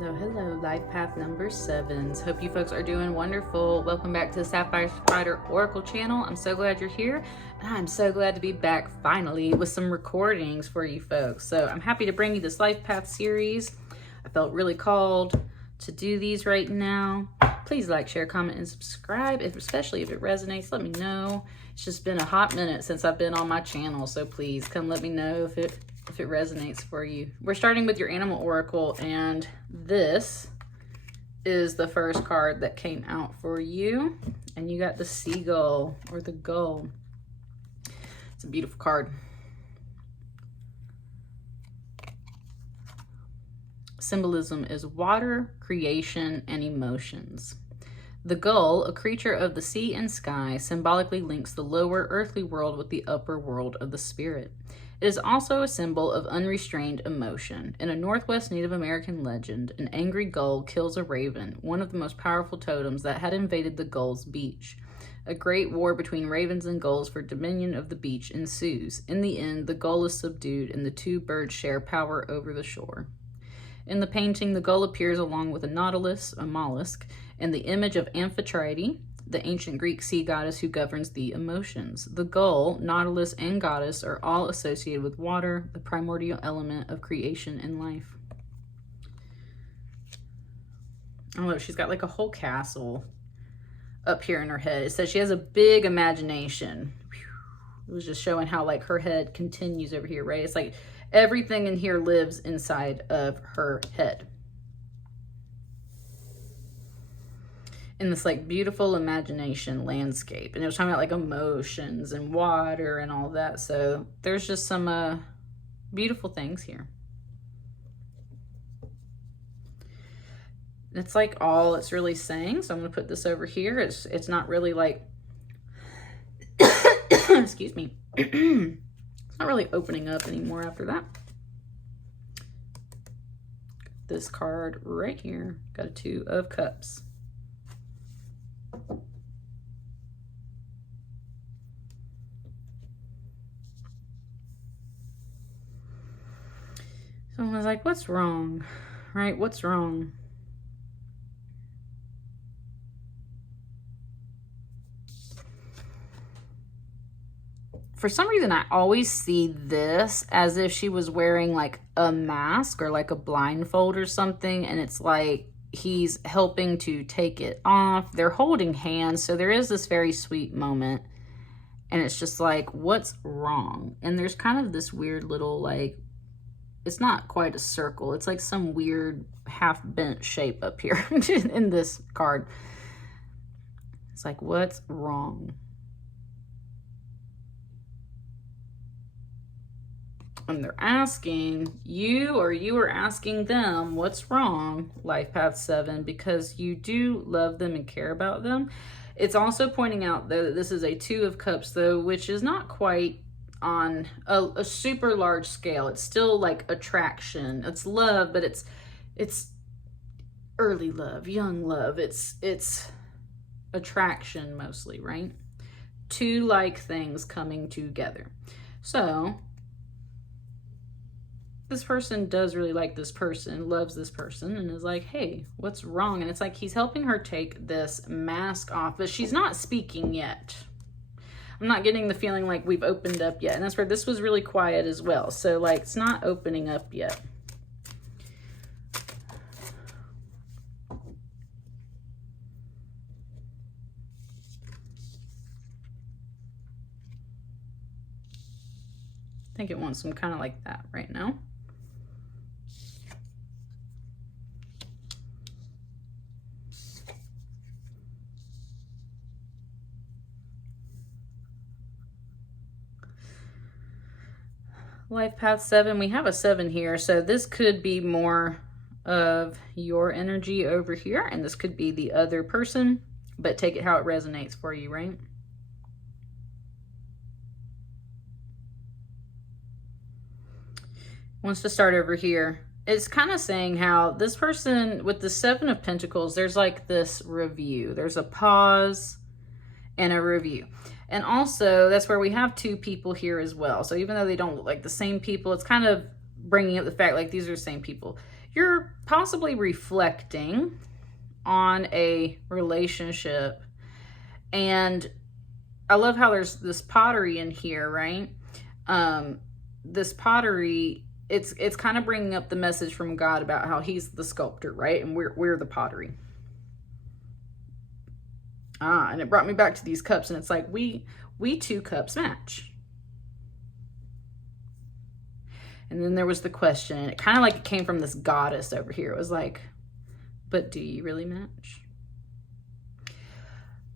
Hello, life path number 7s. Hope you folks are doing wonderful. Welcome back to the Sapphire Spider Oracle channel. I'm so glad you're here, and I'm so glad to be back finally with some recordings for you folks. So I'm happy to bring you this life path series. I felt really called to do these right now. Please like, share, comment, and subscribe, especially if it resonates. Let me know. It's just been a hot minute since I've been on my channel, so please come let me know if it resonates for you. We're starting with your animal oracle, and this is the first card that came out for you, and you got the seagull or the gull. It's a beautiful card. Symbolism is water, creation, and emotions. The gull, a creature of the sea and sky, symbolically links the lower earthly world with the upper world of the spirit. It is also a symbol of unrestrained emotion. In a Northwest Native American legend, an angry gull kills a raven, one of the most powerful totems that had invaded the gull's beach. A great war between ravens and gulls for dominion of the beach ensues. In the end, the gull is subdued and the two birds share power over the shore. In the painting, the gull appears along with a nautilus, a mollusk, and the image of Amphitrite, the ancient Greek sea goddess who governs the emotions. The gull, nautilus, and goddess are all associated with water, the primordial element of creation and life. Oh, look, she's got like a whole castle up here in her head. It says she has a big imagination. It was just showing how like her head continues over here, right? It's like everything in here lives inside of her head. In this like beautiful imagination landscape. And it was talking about like emotions and water and all that. So there's just some beautiful things here. It's like all it's really saying. So I'm going to put this over here. It's not really like, excuse me. It's not really opening up anymore after that. This card right here. Got a 2 of Cups. Someone was like, what's wrong? Right? What's wrong? For some reason, I always see this as if she was wearing like a mask or like a blindfold or something. And it's like he's helping to take it off. They're holding hands. So there is this very sweet moment. And it's just like, what's wrong? And there's kind of this weird little like, it's not quite a circle. It's like some weird half bent shape up here in this card. It's like, what's wrong? And they're asking you, or you are asking them, what's wrong, Life Path 7, because you do love them and care about them. It's also pointing out that this is a 2 of Cups, though, which is not quite on a super large scale. It's still like attraction. It's love, but it's early love, young love. It's attraction mostly, right? 2 like things coming together. So this person does really like this person, loves this person, and is like, hey, what's wrong? And it's like he's helping her take this mask off, but she's not speaking yet. I'm not getting the feeling like we've opened up yet. And that's where this was really quiet as well. So like it's not opening up yet. I think it wants some kind of like that right now. Life Path 7, we have a 7 here, so this could be more of your energy over here, and this could be the other person, but take it how it resonates for you, right? Wants to start over here. It's kind of saying how this person with the 7 of Pentacles, there's like this review. There's a pause and a review. And also, that's where we have 2 people here as well. So even though they don't look like the same people, it's kind of bringing up the fact like these are the same people. You're possibly reflecting on a relationship. And I love how there's this pottery in here, right? This pottery, it's kind of bringing up the message from God about how he's the sculptor, right? And we're the pottery. And it brought me back to these cups, and it's like we two cups match. And then there was the question, and it kind of like it came from this goddess over here. It was like, but do you really match?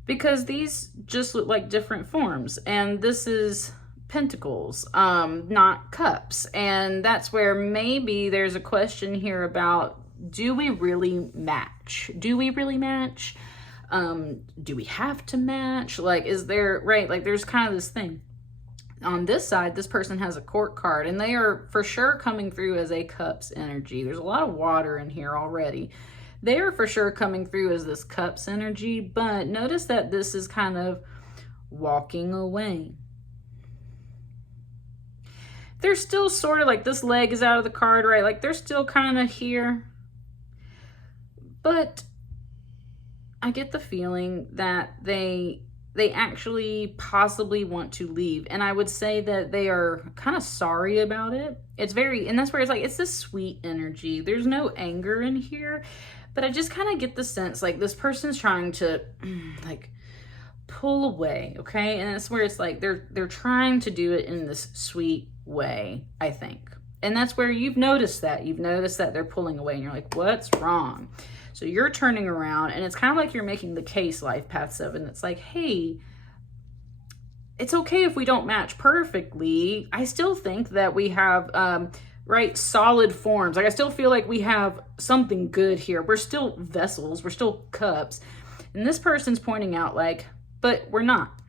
Because these just look like different forms, and this is pentacles, not cups. And that's where maybe there's a question here about, do we really match? Do we really match? Do we have to match? Like, is there, right? Like, there's kind of this thing. On this side, this person has a court card, and they are for sure coming through as a cups energy. There's a lot of water in here already. They are for sure coming through as this cups energy, but notice that this is kind of walking away. They're still sort of like, this leg is out of the card, right? Like, they're still kind of here. But I get the feeling that they actually possibly want to leave. And I would say that they are kind of sorry about it. It's very, and that's where it's like, it's this sweet energy. There's no anger in here, but I just kind of get the sense like this person's trying to like pull away, okay? And that's where it's like, they're trying to do it in this sweet way, I think. And that's where you've noticed that they're pulling away, and you're like, what's wrong? So you're turning around, and it's kind of like you're making the case, Life Path 7. It's like, hey, it's okay if we don't match perfectly. I still think that we have, right, solid forms. Like, I still feel like we have something good here. We're still vessels. We're still cups. And this person's pointing out, like, but we're not.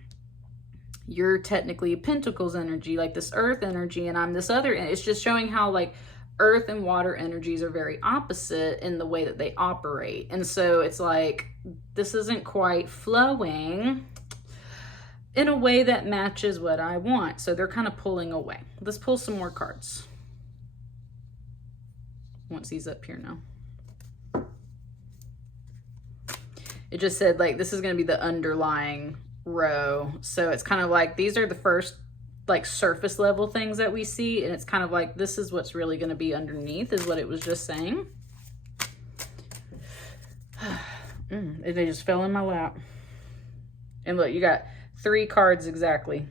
You're technically Pentacles energy, like this earth energy, and I'm this other. It's just showing how, like, earth and water energies are very opposite in the way that they operate. And so it's like, this isn't quite flowing in a way that matches what I want. So they're kind of pulling away. Let's pull some more cards. Once these up here now. It just said, like, this is going to be the underlying row. So it's kind of like, these are the first like surface level things that we see, and it's kind of like, this is what's really going to be underneath, is what it was just saying. They just fell in my lap. And look, you got 3 cards exactly.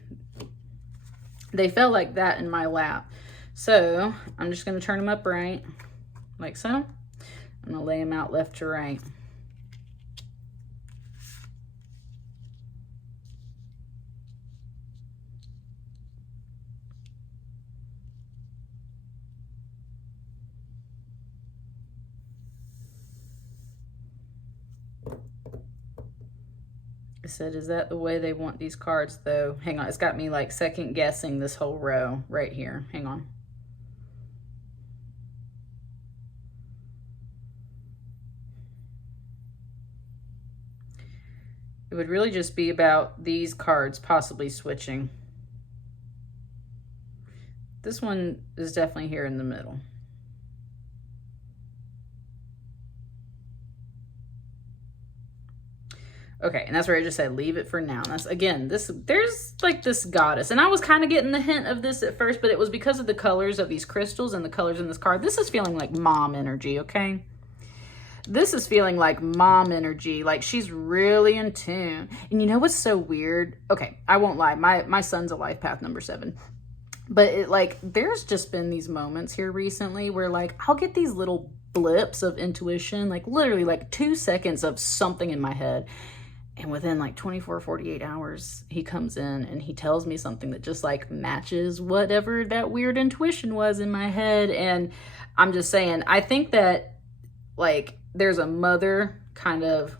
They fell like that in my lap. So I'm just going to turn them upright like so. I'm going to lay them out left to right. I said, is that the way they want these cards though? Hang on, it's got me like second guessing this whole row right here. Hang on. It would really just be about these cards possibly switching. This one is definitely here in the middle. Okay, and that's where I just said, leave it for now. And that's, again, there's like this goddess. And I was kind of getting the hint of this at first, but it was because of the colors of these crystals and the colors in this card. This is feeling like mom energy, okay? This is feeling like mom energy, like she's really in tune. And you know what's so weird? Okay, I won't lie. My son's a Life Path number 7. But it, like, there's just been these moments here recently where, like, I'll get these little blips of intuition, like literally like 2 seconds of something in my head. And within like 24, 48 hours, he comes in and he tells me something that just like matches whatever that weird intuition was in my head. And I'm just saying, I think that like there's a mother kind of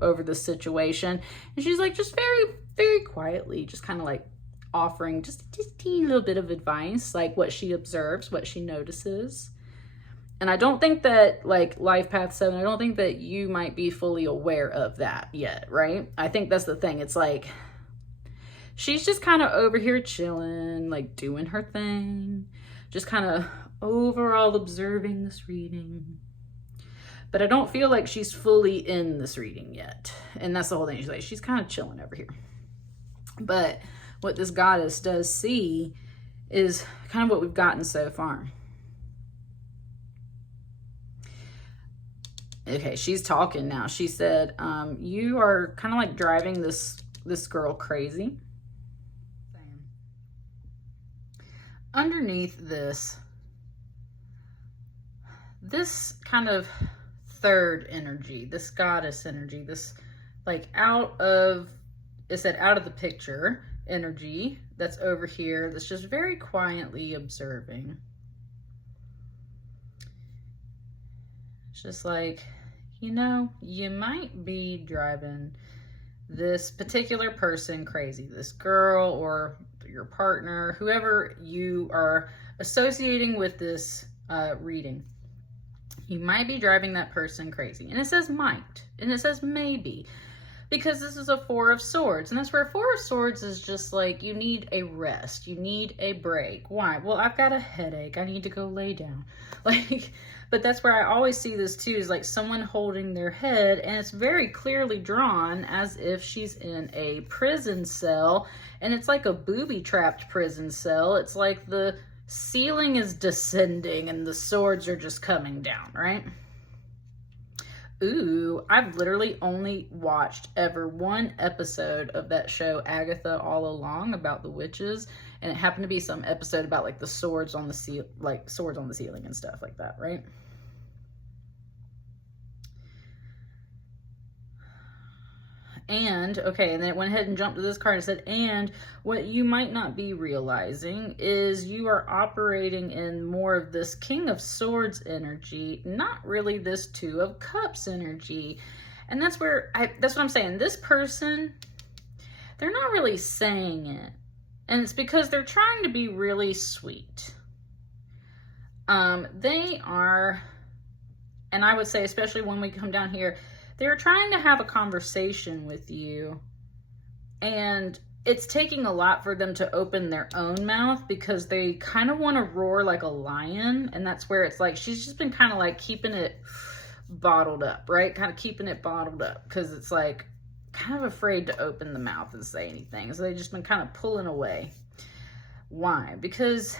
over the situation. And she's like just very, very quietly, just kind of like offering just a teeny little bit of advice, like what she observes, what she notices. And I don't think that, like, Life Path 7, I don't think that you might be fully aware of that yet, right? I think that's the thing. It's like, she's just kind of over here chilling, like, doing her thing. Just kind of overall observing this reading. But I don't feel like she's fully in this reading yet. And that's the whole thing. She's like, she's kind of chilling over here. But what this goddess does see is kind of what we've gotten so far. Okay, she's talking now. She said, you are kind of like driving this girl crazy. Underneath this kind of third energy, this goddess energy, this like out of the picture energy that's over here, that's just very quietly observing. It's just like, you know, you might be driving this particular person crazy, this girl or your partner, whoever you are associating with this reading. You might be driving that person crazy. And it says might, and it says maybe, because this is a Four of Swords. And that's where Four of Swords is just like, you need a rest. You need a break. Why? Well, I've got a headache. I need to go lay down. Like, but that's where I always see this too, is like someone holding their head, and it's very clearly drawn as if she's in a prison cell, and it's like a booby-trapped prison cell. It's like the ceiling is descending and the swords are just coming down, right? Ooh, I've literally only watched ever one episode of that show, Agatha All Along, about the witches, and it happened to be some episode about like the swords on the swords on the ceiling and stuff like that, right? And, okay, and then it went ahead and jumped to this card and said, and what you might not be realizing is you are operating in more of this King of Swords energy, not really this Two of Cups energy. And that's where, that's what I'm saying. This person, they're not really saying it. And it's because they're trying to be really sweet. They are, and I would say, especially when we come down here, they're trying to have a conversation with you, and it's taking a lot for them to open their own mouth because they kind of want to roar like a lion, and that's where it's like she's just been kind of like keeping it bottled up, right? Kind of keeping it bottled up because it's like kind of afraid to open the mouth and say anything. So they've just been kind of pulling away. Why? Because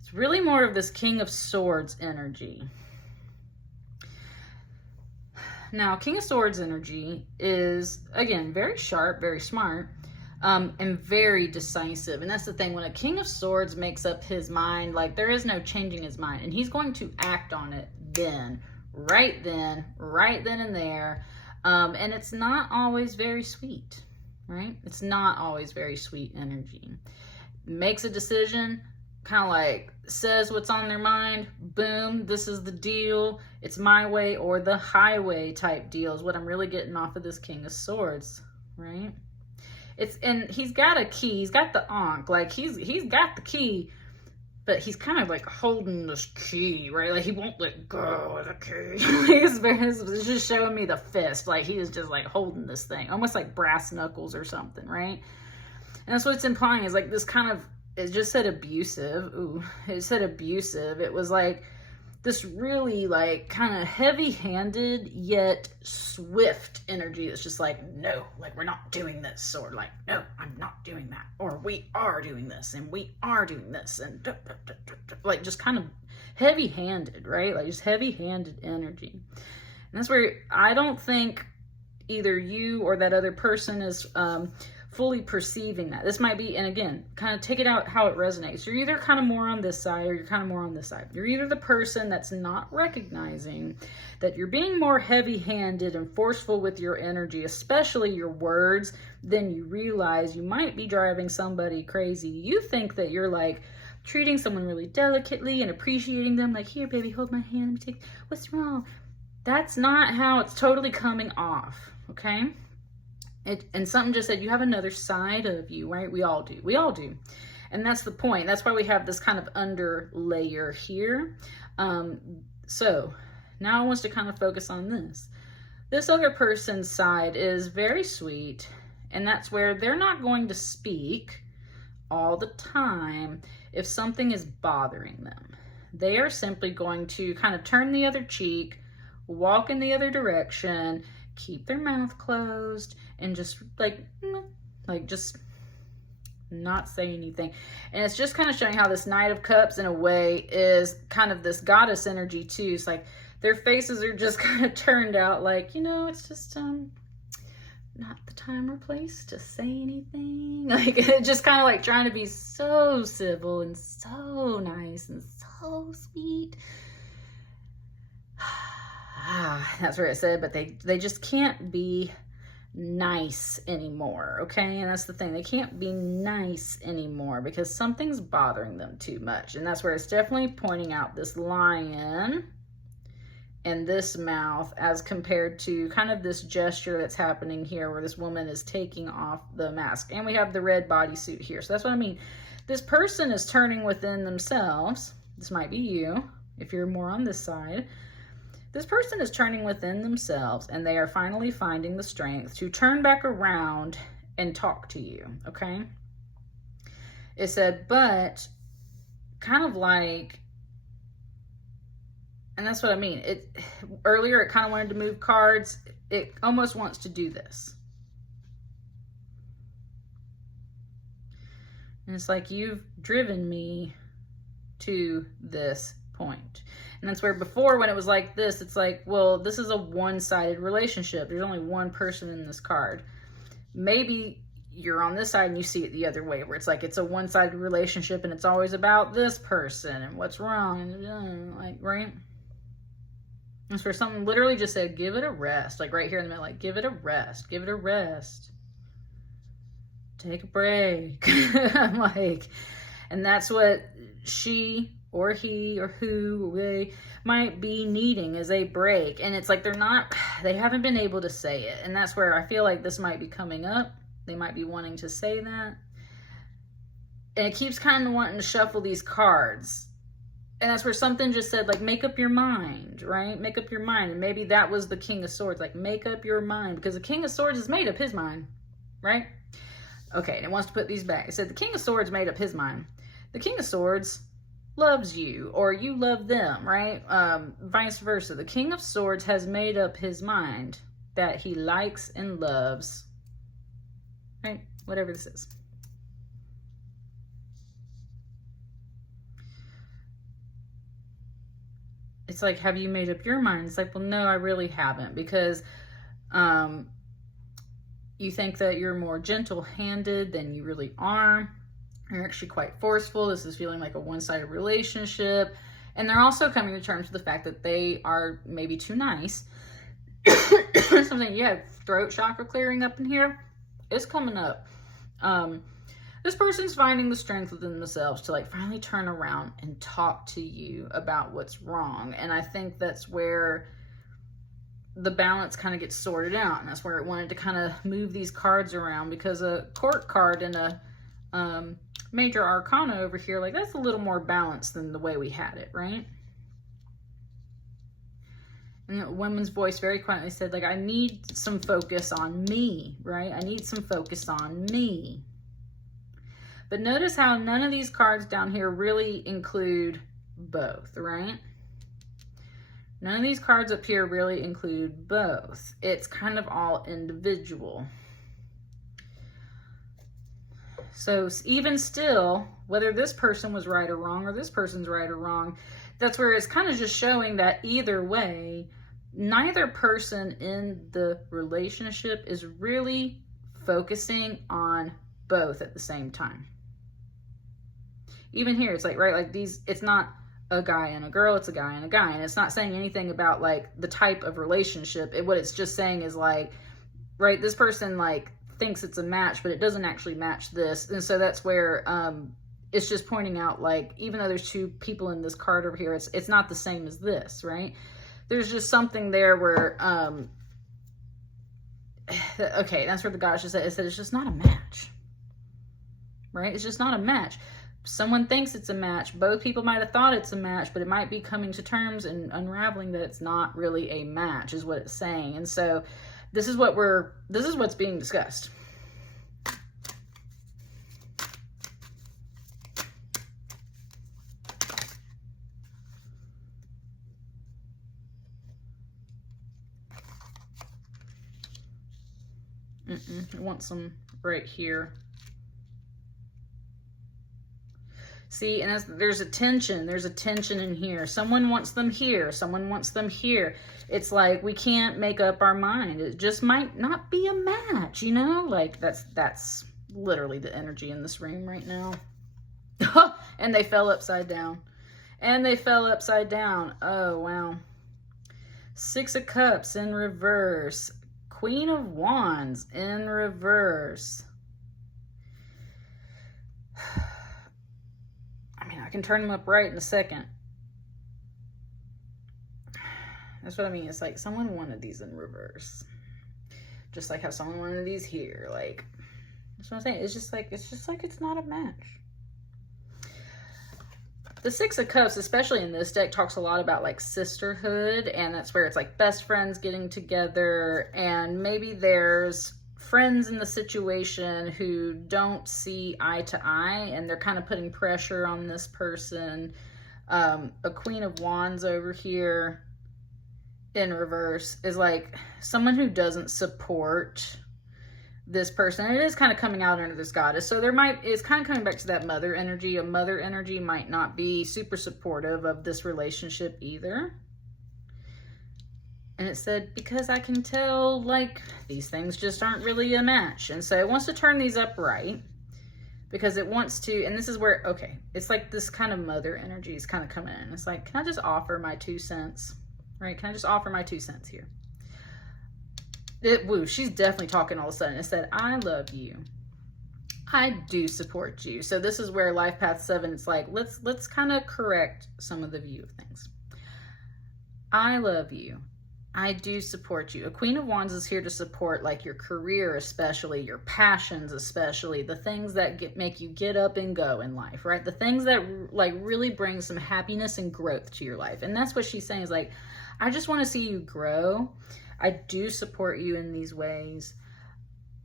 it's really more of this King of Swords energy. Now, King of Swords energy is, again, very sharp, very smart, and very decisive. And that's the thing. When a King of Swords makes up his mind, like, there is no changing his mind. And he's going to act on it right then and there. And it's not always very sweet, right? It's not always very sweet energy. Makes a decision, kind of like says what's on their mind, boom, this is the deal, it's my way or the highway type deal is what I'm really getting off of this King of Swords, right? And he's got a key, he's got the ankh, like he's got the key, but he's kind of like holding this key, right? Like he won't let go of the key. He's just showing me the fist, like he is just like holding this thing, almost like brass knuckles or something, right? And that's what it's implying, is like this kind of, it just said abusive. Ooh, it said abusive. It was like this really like kind of heavy-handed yet swift energy that's just like, no, like we're not doing this, or like, no, I'm not doing that, or we are doing this, and we are doing this, and like just kind of heavy-handed, right? Like just heavy-handed energy. And that's where I don't think either you or that other person is fully perceiving that. This might be, and again, kind of take it out how it resonates. You're either kind of more on this side or you're kind of more on this side. You're either the person that's not recognizing that you're being more heavy-handed and forceful with your energy, especially your words, then you realize you might be driving somebody crazy. You think that you're like treating someone really delicately and appreciating them, like, here, baby, hold my hand, let me take, what's wrong? That's not how it's totally coming off, okay? And something just said, you have another side of you, right? We all do. We all do. And that's the point. That's why we have this kind of under layer here. So now I want to kind of focus on this. This other person's side is very sweet. And that's where they're not going to speak all the time if something is bothering them. they are simply going to kind of turn the other cheek, walk in the other direction, keep their mouth closed, and just like just not say anything. And it's just kind of showing how this Knight of Cups in a way is kind of this goddess energy too. It's like their faces are just kind of turned out like, you know, it's just not the time or place to say anything. Like just kind of like trying to be so civil and so nice and so sweet. That's where it said, but they just can't be nice anymore, okay? And that's the thing, they can't be nice anymore because something's bothering them too much. And that's where it's definitely pointing out this lion and this mouth as compared to kind of this gesture that's happening here where this woman is taking off the mask. And we have the red bodysuit here. So that's what I mean. This person is turning within themselves. This might be you if you're more on this side. This person is turning within themselves, and they are finally finding the strength to turn back around and talk to you, okay? It said, but kind of like, and that's what I mean. Earlier, it kind of wanted to move cards. It almost wants to do this. And it's like, you've driven me to this point. And that's where before, when it was like this, it's like, well, this is a one-sided relationship. There's only one person in this card. Maybe you're on this side and you see it the other way, where it's like it's a one-sided relationship and it's always about this person and what's wrong. And like, right? That's where something literally just said, give it a rest. Like right here in the middle, like, give it a rest. Give it a rest. Take a break. I'm like, and that's what she or he or who they might be needing is a break. And it's like they haven't been able to say it. And that's where I feel like this might be coming up. They might be wanting to say that. And it keeps kind of wanting to shuffle these cards. And that's where something just said, like, make up your mind, right? Make up your mind. And maybe that was the King of Swords, like, make up your mind. Because the King of Swords has made up his mind, right? Okay, and it wants to put these back. It said the King of Swords made up his mind. The King of Swords loves you, or you love them, right? Vice versa. The King of Swords has made up his mind that he likes and loves, right? Whatever this is. It's like, have you made up your mind? It's like, well, no, I really haven't, because you think that you're more gentle-handed than you really are. You're actually quite forceful. This is feeling like a one-sided relationship. And they're also coming to terms with the fact that they are maybe too nice. Something, yeah, throat chakra clearing up in here. It's coming up. This person's finding the strength within themselves to like finally turn around and talk to you about what's wrong. And I think that's where the balance kind of gets sorted out. And that's where it wanted to kind of move these cards around, because a court card and a major arcana over here, like that's a little more balanced than the way we had it, right? And the woman's voice very quietly said, like, I need some focus on me, right? I need some focus on me. But notice how none of these cards down here really include both, right? None of these cards up here really include both. It's kind of all individual. So even still, whether this person was right or wrong, or this person's right or wrong, that's where it's kind of just showing that either way, neither person in the relationship is really focusing on both at the same time. Even here, it's like, right, like these, it's not a guy and a girl, it's a guy and a guy. And it's not saying anything about like the type of relationship. What it's just saying is like, right, this person like thinks it's a match, but it doesn't actually match this. And so that's where it's just pointing out, like, even though there's two people in this card over here, it's not the same as this, right? There's just something there where, okay, that's where the goddess just said, it said it's just not a match, right? It's just not a match. Someone thinks it's a match. Both people might have thought it's a match, but it might be coming to terms and unraveling that it's not really a match, is what it's saying. And so this is what's being discussed. It wants them right here. See, and there's a tension. There's a tension in here. Someone wants them here. Someone wants them here. It's like we can't make up our mind. It just might not be a match, you know? Like that's literally the energy in this room right now. And they fell upside down. And they fell upside down. Oh, wow. 6 of Cups in reverse. Queen of Wands in reverse. I can turn them up right in a second. That's what I mean. It's like someone wanted these in reverse. Just like how someone wanted these here. Like, that's what I'm saying. It's just like it's not a match. The 6 of Cups, especially in this deck, talks a lot about like sisterhood. And that's where it's like best friends getting together. And maybe there's friends in the situation who don't see eye to eye, and they're kind of putting pressure on this person. A Queen of Wands over here in reverse is like someone who doesn't support this person. And it is kind of coming out under this goddess. So it's kind of coming back to that mother energy. A mother energy might not be super supportive of this relationship either. And it said, because I can tell, like, these things just aren't really a match. And so it wants to turn these up right. Because it wants to, and this is where, okay, it's like this kind of mother energy is kind of coming in. It's like, can I just offer my 2 cents? Right? Can I just offer my 2 cents here? Woo, she's definitely talking all of a sudden. It said, I love you. I do support you. So this is where Life Path 7, it's like, let's kind of correct some of the view of things. I love you. I do support you. A Queen of Wands is here to support like your career, especially your passions, especially the things that make you get up and go in life, right? The things that like really bring some happiness and growth to your life. And that's what she's saying is like, I just want to see you grow. I do support you in these ways.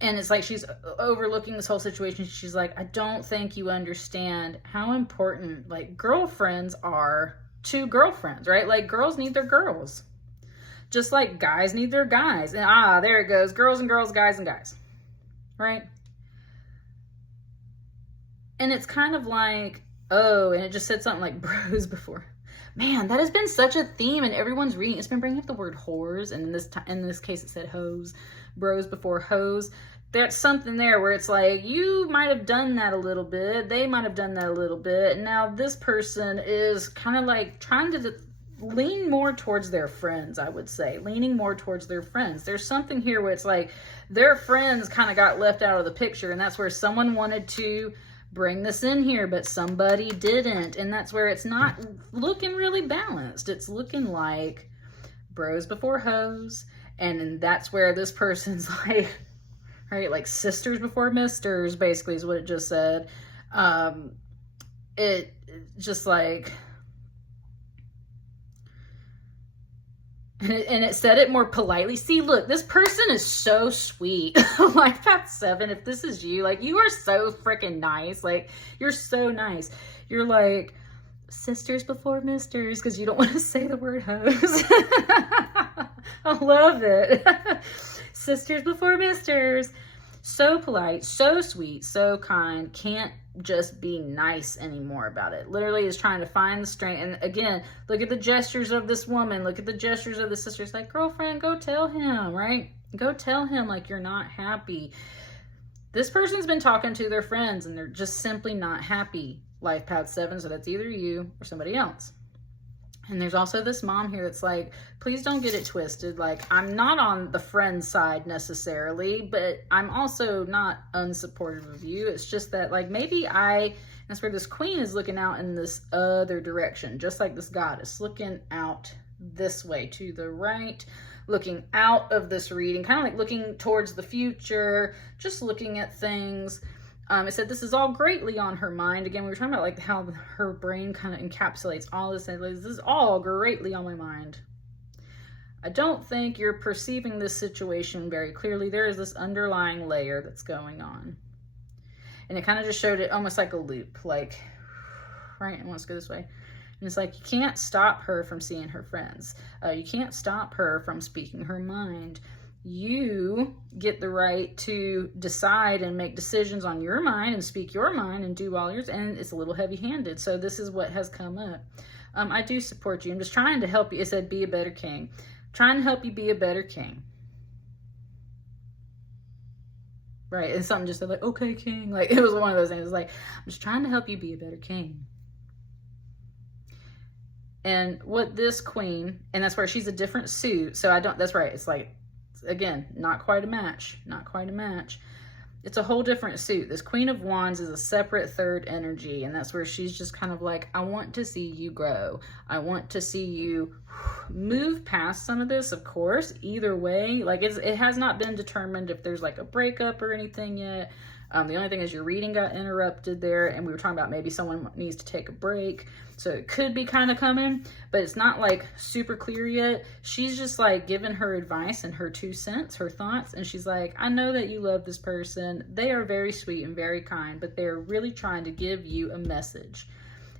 And it's like she's overlooking this whole situation. She's like, I don't think you understand how important like girlfriends are to girlfriends, right? Like girls need their girls. Just like guys need their guys. And there it goes. Girls and girls, guys and guys. Right? And it's kind of like, oh, and it just said something like bros before. Man, that has been such a theme in everyone's reading. It's been bringing up the word whores. And in this case, it said hoes. Bros before hoes. There's something there where it's like, you might have done that a little bit. They might have done that a little bit. And now this person is kind of like trying to lean more towards their friends, I would say. Leaning more towards their friends. There's something here where it's like their friends kind of got left out of the picture, and that's where someone wanted to bring this in here, but somebody didn't. And that's where it's not looking really balanced. It's looking like bros before hoes. And that's where this person's like, right, like sisters before misters, basically is what it just said. It just like... And it said it more politely. See, look, this person is so sweet. Life Path 7, if this is you, like, you are so freaking nice. Like, you're so nice. You're like, sisters before misters, because you don't want to say the word hoes. I love it. Sisters before misters. So polite, so sweet, so kind. Can't just be nice anymore about it. Literally is trying to find the strength. And again, look at the gestures of this woman. Look at the gestures of the sisters. Like, girlfriend, go tell him, right? Go tell him like you're not happy. This person's been talking to their friends and they're just simply not happy. Life Path 7, so that's either you or somebody else. And there's also this mom here that's like, please don't get it twisted. Like, I'm not on the friend side necessarily, but I'm also not unsupportive of you. It's just that, like, maybe that's where this queen is looking out in this other direction, just like this goddess, looking out this way to the right, looking out of this reading, kind of like looking towards the future, just looking at things. It said this is all greatly on her mind. Again, we were talking about like how her brain kind of encapsulates all this. And this is all greatly on my mind. I don't think you're perceiving this situation very clearly. There is this underlying layer that's going on. And it kind of just showed it almost like a loop. Like, right, and let's go this way. And it's like, you can't stop her from seeing her friends. You can't stop her from speaking her mind. You get the right to decide and make decisions on your mind and speak your mind and do all yours, and it's a little heavy-handed. So this is what has come up. I do support you. I'm just trying to help you. It said, be a better king. Trying to help you be a better king. Right? And something just said like, okay, king. Like, it was one of those things. It was like, I'm just trying to help you be a better king. And what this queen, and that's where she's a different suit. So that's right. It's like, again, not quite a match. Not quite a match. It's a whole different suit. This Queen of Wands is a separate third energy, and that's where she's just kind of like, I want to see you grow. I want to see you move past some of this, of course. Either way, like it has not been determined if there's like a breakup or anything yet. The only thing is your reading got interrupted there, and we were talking about maybe someone needs to take a break. So it could be kind of coming, but it's not like super clear yet. She's just like giving her advice and her 2 cents, her thoughts. And she's like, I know that you love this person. They are very sweet and very kind, but they're really trying to give you a message.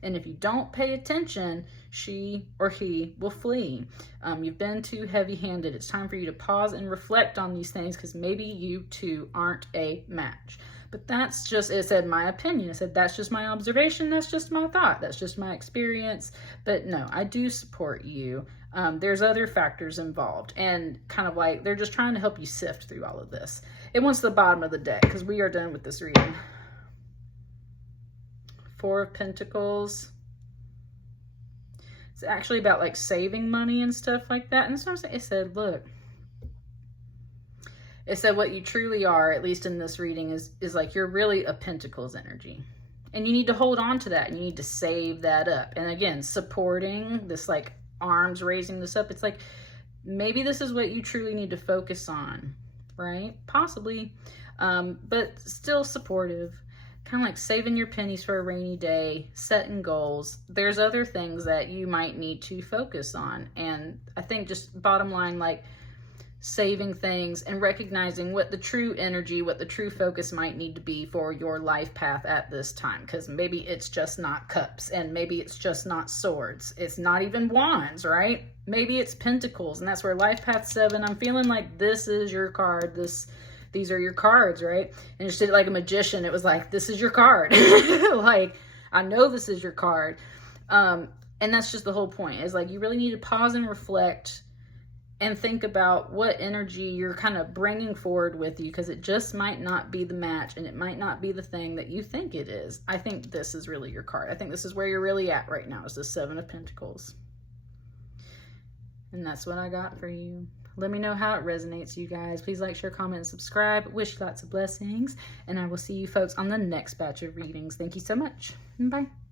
And if you don't pay attention, she or he will flee. You've been too heavy-handed. It's time for you to pause and reflect on these things, because maybe you two aren't a match. But that's just, it said my opinion. It said that's just my observation. That's just my thought. That's just my experience. But no, I do support you. There's other factors involved, and kind of like they're just trying to help you sift through all of this. It wants the bottom of the deck because we are done with this reading. 4 of Pentacles. It's actually about like saving money and stuff like that. And so I'm saying, it said, look, it said what you truly are, at least in this reading, is like you're really a Pentacles energy. And you need to hold on to that, and you need to save that up. And again, supporting this, like arms raising this up, it's like maybe this is what you truly need to focus on, right? Possibly, but still supportive. Kind of like saving your pennies for a rainy day, setting goals. There's other things that you might need to focus on. And I think just bottom line, like saving things and recognizing what the true energy, what the true focus might need to be for your life path at this time. Because maybe it's just not cups, and maybe it's just not swords. It's not even wands, right? Maybe it's pentacles, and that's where life path 7, I'm feeling like this is your card. These are your cards, right? And just did it like a magician. It was like, this is your card. Like, I know this is your card. And that's just the whole point, is like, you really need to pause and reflect and think about what energy you're kind of bringing forward with you, because it just might not be the match, and it might not be the thing that you think it is. I think this is really your card. I think this is where you're really at right now, is the 7 of Pentacles. And that's what I got for you. Let me know how it resonates, you guys. Please like, share, comment, and subscribe. Wish lots of blessings. And I will see you folks on the next batch of readings. Thank you so much. Bye.